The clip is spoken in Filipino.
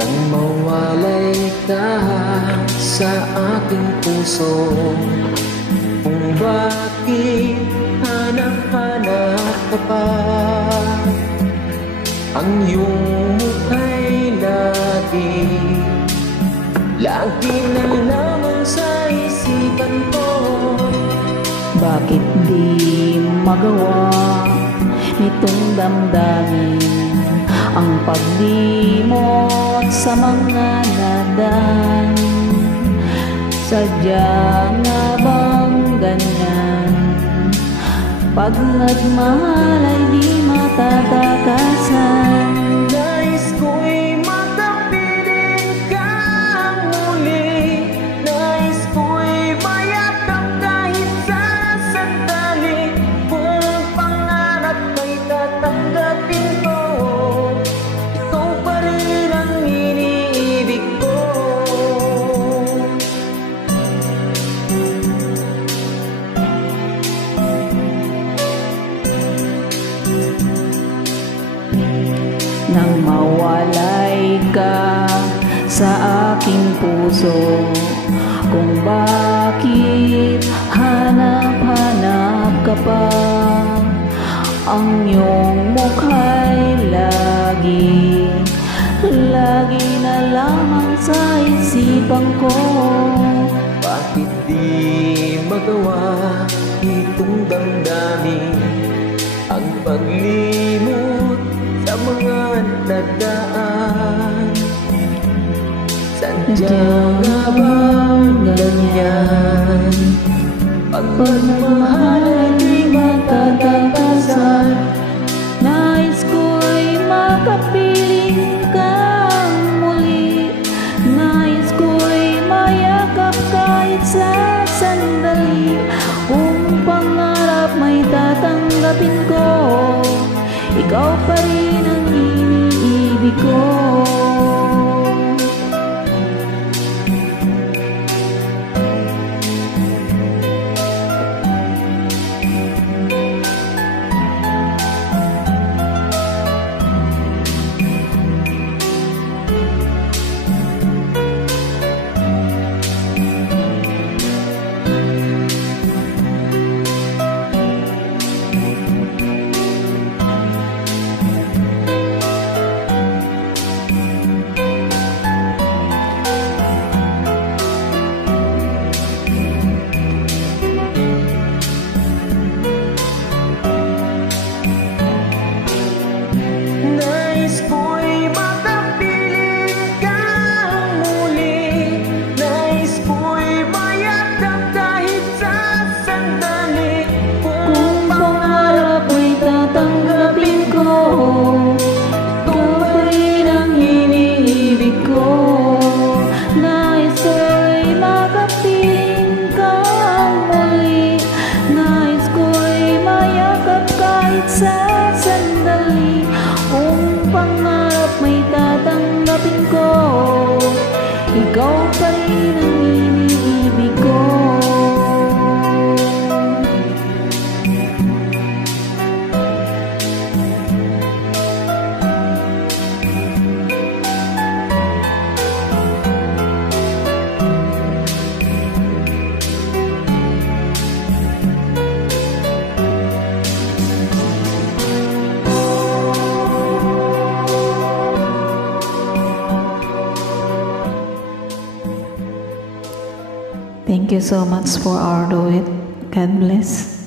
nang mawalay ka sa aking puso. Kung bakit hanap-hanap ka pa, ang iyong mukha'y lagi na lamang sa isipan ko. Bakit di magawa nitong damdamin ang paglimot sa mga nadan? Sadya nga bang ganyan? Pag nagmahal ay di matatakasan. Nais ko'y makapiling ka muli, nais ko'y mayakap kahit sa sandali. Kung pangarap ay tatanggapin ko, ikaw pa rin ang iniibig ko. Nang mawalay ka sa aking puso, kung bakit hanap-hanap ka pa, ang iyong mukha'y lagi na lamang sa isipan ko. Bakit di magawa itong damdamin ang paglimot sa mga nagdaan? Sadya nga bang ganyan? Pag magmahal ay di matatakasan. Nais ko'y makapiling kang muli, nais ko'y mayakap kahit sa sandali. Kung pangarap may tatanggapin ko, ikaw pa rin ang iniibig ko. Sa sandali, kung pangarap may tatanggapin ko, ikaw pa rin ang iniibig ko. Thank you so much for our duet. God bless.